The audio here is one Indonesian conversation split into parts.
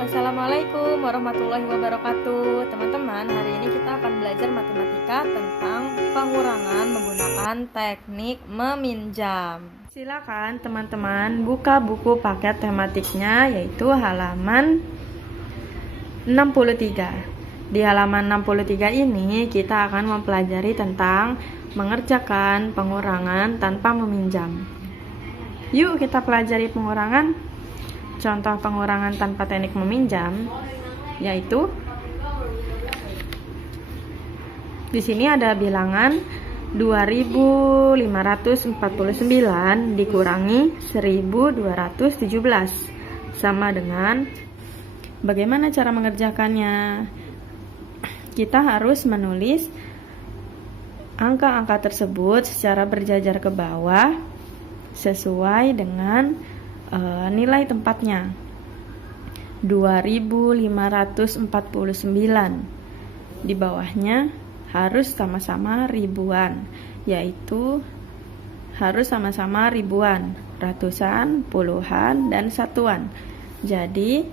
Assalamualaikum warahmatullahi wabarakatuh. Teman-teman, hari ini kita akan belajar matematika tentang pengurangan menggunakan teknik meminjam. Silakan teman-teman buka buku paket tematiknya, yaitu halaman 63. Di halaman 63 ini kita akan mempelajari tentang mengerjakan pengurangan tanpa meminjam. Yuk kita pelajari pengurangan. Contoh pengurangan tanpa teknik meminjam yaitu di sini ada bilangan 2549 dikurangi 1217 sama dengan, bagaimana cara mengerjakannya? Kita harus menulis angka-angka tersebut secara berjajar ke bawah sesuai dengan nilai tempatnya. 2549 di bawahnya harus sama-sama ribuan, yaitu harus sama-sama ribuan, ratusan, puluhan, dan satuan. Jadi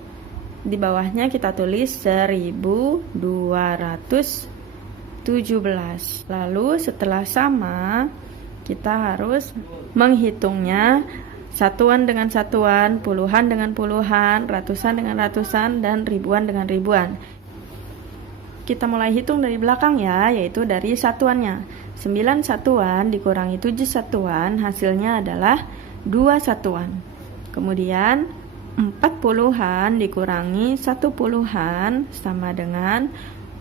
di bawahnya kita tulis 1217. Lalu setelah sama, kita harus menghitungnya satuan dengan satuan, puluhan dengan puluhan, ratusan dengan ratusan, dan ribuan dengan ribuan. Kita mulai hitung dari belakang ya, yaitu dari satuannya. 9 satuan dikurangi 7 satuan, hasilnya adalah 2 satuan. Kemudian 4 puluhan dikurangi 1 puluhan sama dengan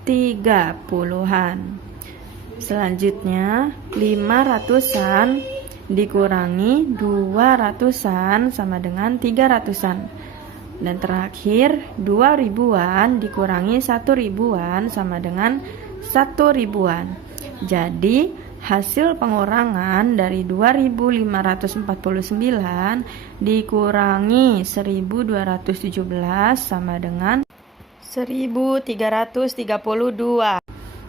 3 puluhan. Selanjutnya 5 ratusan dikurangi 2 ratusan sama dengan 3 ratusan. Dan terakhir 2 ribuan dikurangi 1 ribuan sama dengan 1 ribuan. Jadi hasil pengurangan dari 2549 dikurangi 1217 sama dengan 1332.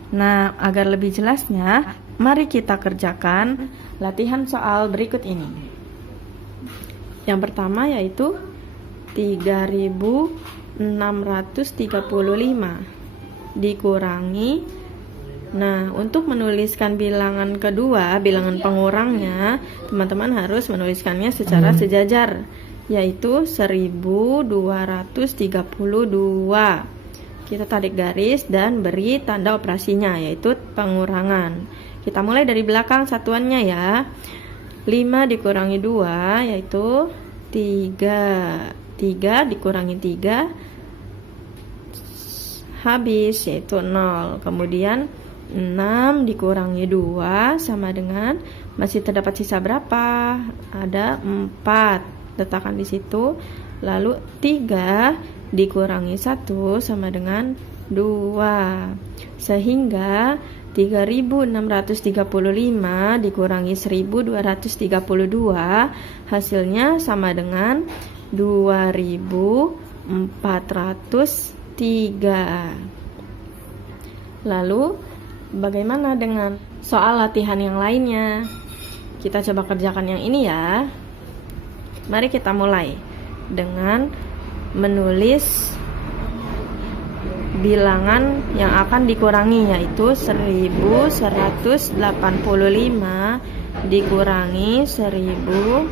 Nah, agar lebih jelasnya, mari kita kerjakan latihan soal berikut ini. Yang pertama yaitu 3635 dikurangi. Nah, untuk menuliskan bilangan kedua, bilangan pengurangnya, teman-teman harus menuliskannya secara sejajar, yaitu 1232. Kita tarik garis dan beri tanda operasinya, yaitu pengurangan. Kita mulai dari belakang satuannya ya. 5 dikurangi 2 yaitu 3. 3 dikurangi 3 habis, yaitu 0. Kemudian 6 dikurangi 2 sama dengan, masih terdapat sisa berapa? Ada 4. Letakkan di situ. Lalu 3 dikurangi 1 sama dengan 2. Sehingga 3635 dikurangi 1232 hasilnya sama dengan 2403. Lalu bagaimana dengan soal latihan yang lainnya? Kita coba kerjakan yang ini ya. Mari kita mulai dengan menulis bilangan yang akan dikurangi, yaitu 1185 dikurangi 1000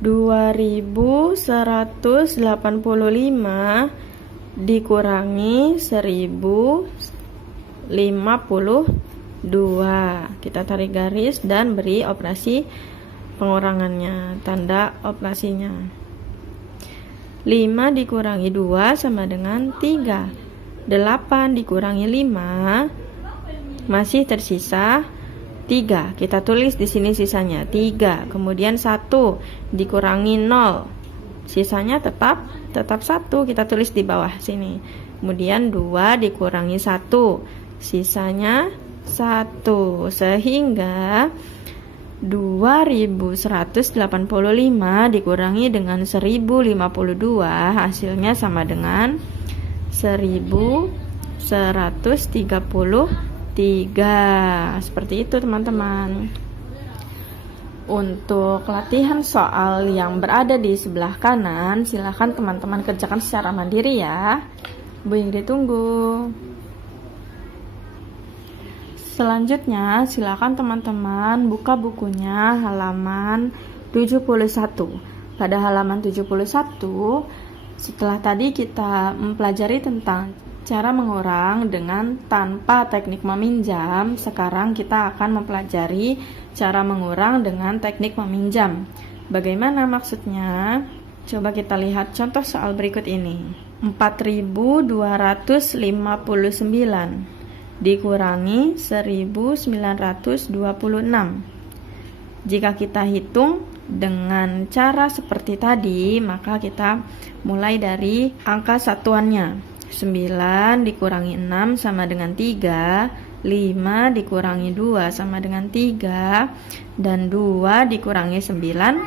2185 dikurangi 1052. Kita tarik garis dan beri operasi pengurangannya, tanda operasinya. 5 dikurangi 2 sama dengan 3. 8 dikurangi 5 masih tersisa 3. Kita tulis di sini sisanya 3. Kemudian 1 dikurangi 0. Sisanya tetap 1. Kita tulis di bawah sini. Kemudian 2 dikurangi 1. Sisanya 1. Sehingga 2185 dikurangi dengan 1052 hasilnya sama dengan 1133. 3. Seperti itu teman-teman. Untuk latihan soal yang berada di sebelah kanan, silahkan teman-teman kerjakan secara mandiri ya. Bu Ingrid tunggu. Selanjutnya, silakan teman-teman buka bukunya halaman 71. Pada halaman 71, setelah tadi kita mempelajari tentang cara mengurang dengan tanpa teknik meminjam, sekarang kita akan mempelajari cara mengurang dengan teknik meminjam. Bagaimana maksudnya? Coba kita lihat contoh soal berikut ini. 4.259 dikurangi 1.926. Jika kita hitung dengan cara seperti tadi, maka kita mulai dari angka satuannya. 9 dikurangi 6 sama dengan 3, 5 dikurangi 2 sama dengan 3, dan 2 dikurangi 9.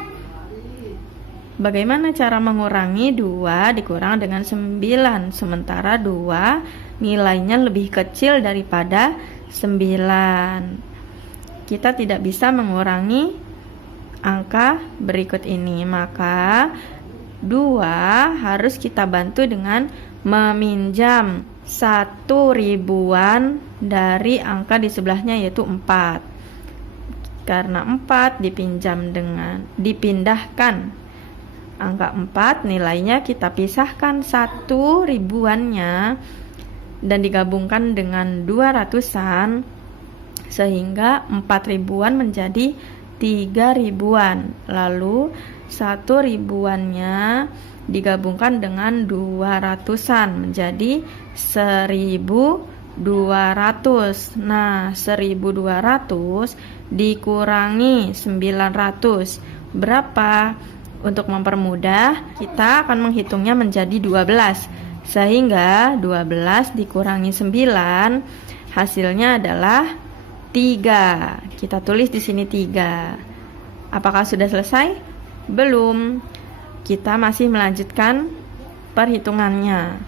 Bagaimana cara mengurangi 2 dikurang dengan 9, sementara 2 nilainya lebih kecil daripada 9. Kita tidak bisa mengurangi angka berikut ini, maka 2 harus kita bantu dengan meminjam 1 ribuan dari angka di sebelahnya, yaitu 4. Karena 4 dipindahkan angka 4, nilainya kita pisahkan 1 ribuannya dan digabungkan dengan 200-an, sehingga 4 ribuan menjadi 3 ribuan. Lalu 1 ribuannya digabungkan dengan 200-an menjadi 1.200. Nah, 1.200 dikurangi 900 berapa? Untuk mempermudah, kita akan menghitungnya menjadi 12. Sehingga 12 dikurangi 9 hasilnya adalah 3. Kita tulis di sini 3. Apakah sudah selesai? Belum. Kita masih melanjutkan perhitungannya.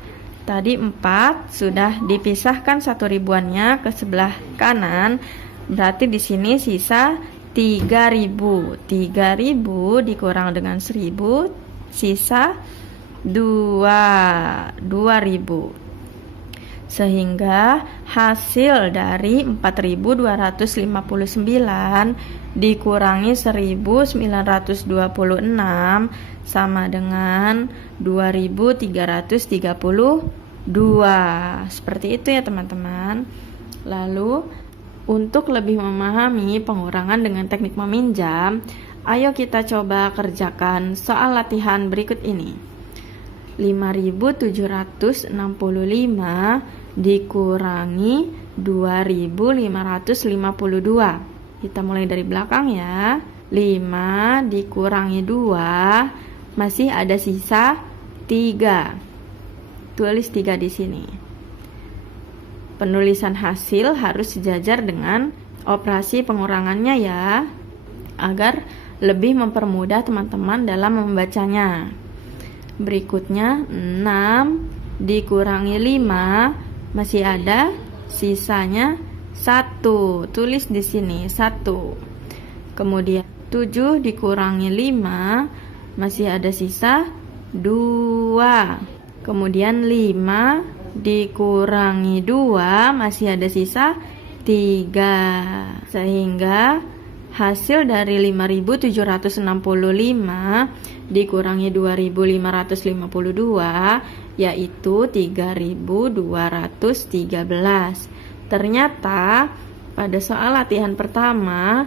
Tadi 4 sudah dipisahkan 1 ribuannya ke sebelah kanan, berarti di sini sisa 3.000. 3.000 dikurang dengan 1.000, sisa 2.000. Sehingga hasil dari 4.259 dikurangi 1.926 sama dengan 2.332. Seperti itu ya teman-teman. Lalu untuk lebih memahami pengurangan dengan teknik meminjam, ayo kita coba kerjakan soal latihan berikut ini. 5.765 dikurangi 2.552. Kita mulai dari belakang ya. 5 dikurangi 2, masih ada sisa 3. Tulis 3 di sini. Penulisan hasil harus sejajar dengan operasi pengurangannya ya, agar lebih mempermudah teman-teman dalam membacanya. Berikutnya 6 dikurangi 5, masih ada sisanya 1. Tulis di sini 1. Kemudian 7 dikurangi 5, masih ada sisa 2. Kemudian 5 dikurangi 2, masih ada sisa 3. Sehingga hasil dari 5.765 dikurangi 2.552 yaitu 3.213. Ternyata pada soal latihan pertama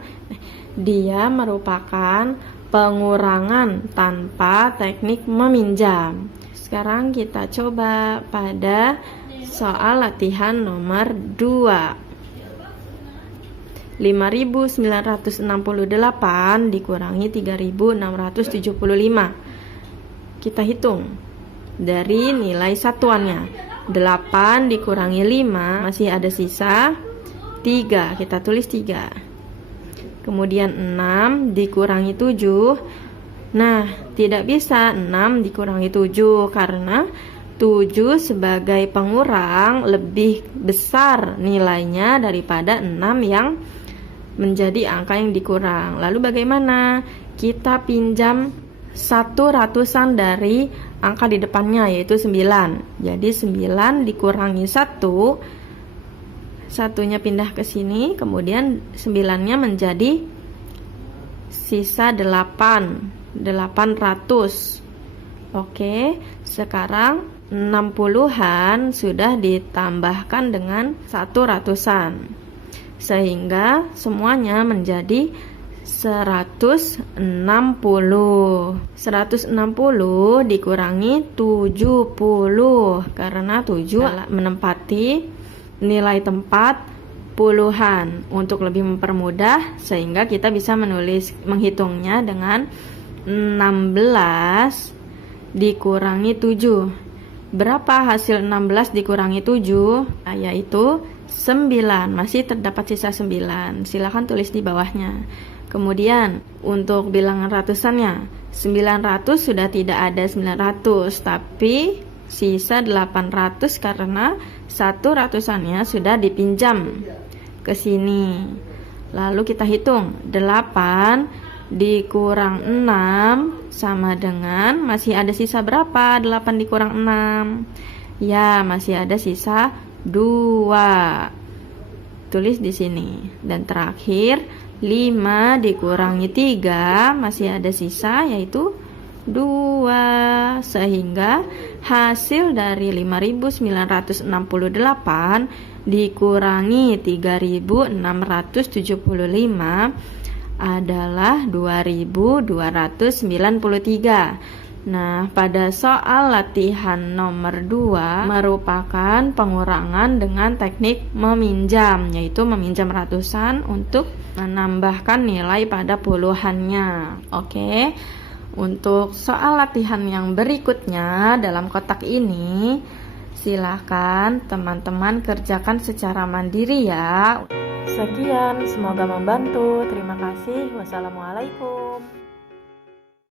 dia merupakan pengurangan tanpa teknik meminjam. Sekarang kita coba pada soal latihan nomor 2. 5.968 dikurangi 3.675. Kita hitung dari nilai satuannya. 8 dikurangi 5, masih ada sisa 3. Kita tulis 3. Kemudian 6 dikurangi 7. Nah, tidak bisa 6 dikurangi 7 karena 7 sebagai pengurang lebih besar nilainya daripada 6 yang menjadi angka yang dikurang. Lalu bagaimana? Kita pinjam 1 ratusan dari angka di depannya, yaitu 9. Jadi 9 dikurangi 1, satunya pindah ke sini, kemudian 9-nya menjadi sisa 800. Oke, sekarang 60-an sudah ditambahkan dengan 1 ratusan, sehingga semuanya menjadi 160. 160 dikurangi 70, karena 7 menempati nilai tempat puluhan. Untuk lebih mempermudah, sehingga kita bisa menghitungnya dengan 16 dikurangi 7. Berapa hasil 16 dikurangi 7? Yaitu 9. Masih terdapat sisa 9. Silakan tulis di bawahnya. Kemudian untuk bilangan ratusannya, 900 sudah tidak ada 900, tapi sisa 800 karena 1 ratusannya sudah dipinjam ke sini. Lalu kita hitung, 8 dikurang 6 sama dengan, masih ada sisa berapa? 8 dikurang 6. Ya, masih ada sisa 2. Tulis di sini. Dan terakhir, 5 dikurangi 3, masih ada sisa, yaitu 2. Sehingga hasil dari 5.968 dikurangi 3.675 adalah 2.293. Nah, pada soal latihan nomor 2 merupakan pengurangan dengan teknik meminjam, yaitu meminjam ratusan untuk menambahkan nilai pada puluhannya. Oke, untuk soal latihan yang berikutnya dalam kotak ini, silakan teman-teman kerjakan secara mandiri ya. Sekian, semoga membantu. Terima kasih. Wassalamualaikum.